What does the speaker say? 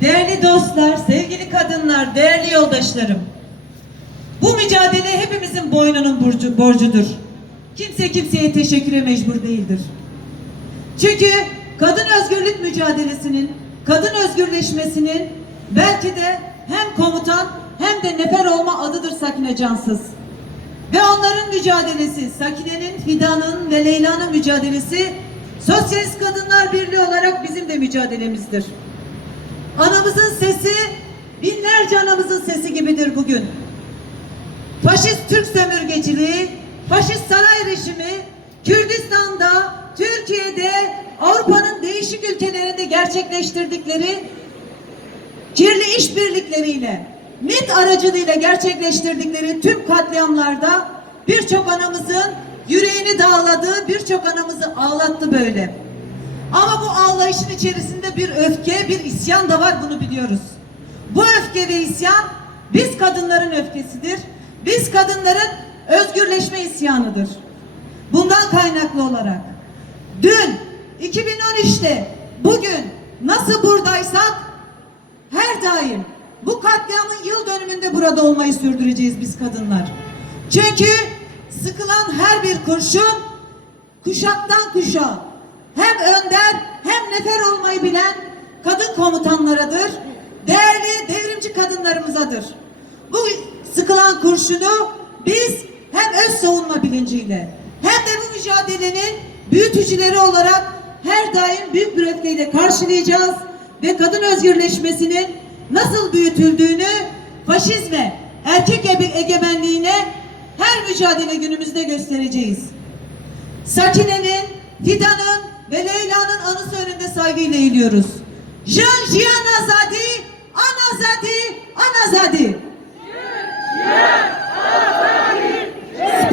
Değerli dostlar, sevgili kadınlar, değerli yoldaşlarım. Bu mücadele hepimizin boynunun burcu, borcudur. Kimse kimseye teşekküre mecbur değildir. Çünkü kadın özgürlük mücadelesinin, kadın özgürleşmesinin belki de hem komutan hem de nefer olma adıdır Sakine Cansız. Ve onların mücadelesi, Sakine'nin, Fidan'ın ve Leyla'nın mücadelesi Sosyalist Kadınlar Birliği olarak bizim de mücadelemizdir. Anamızın sesi binlerce anamızın sesi gibidir bugün. Faşist Türk sömürgeciliği, faşist saray rejimi Kürdistan'da, Türkiye'de, Avrupa'nın değişik ülkelerinde gerçekleştirdikleri kirli işbirlikleriyle, MİT aracılığıyla gerçekleştirdikleri tüm katliamlarda birçok anamızın yüreğini dağladı, birçok anamızı ağlattı böyle. Ama bu ağlayışın içerisinde bir öfke, bir isyan da var bunu biliyoruz. Bu öfke ve isyan biz kadınların öfkesidir. Biz kadınların özgürleşme isyanıdır. Bundan kaynaklı olarak dün 2013'te bugün nasıl buradaysak her daim bu katliamın yıl dönümünde burada olmayı sürdüreceğiz biz kadınlar. Çünkü sıkılan her bir kurşun kuşaktan kuşağa hem önder hem nefer olmayı bilen kadın komutanlaradır. Değerli devrimci kadınlarımızadır. Bu sıkılan kurşunu biz hem öz savunma bilinciyle hem de bu mücadelenin büyütücüleri olarak her daim büyük bir öfkeyle karşılayacağız ve kadın özgürleşmesinin nasıl büyütüldüğünü faşizme, erkek ege- egemenliğine her mücadele günümüzde göstereceğiz. Sakine'nin, saygıyla eğiliyoruz. Jean Jian Azadi, Anazadi, Anazadi.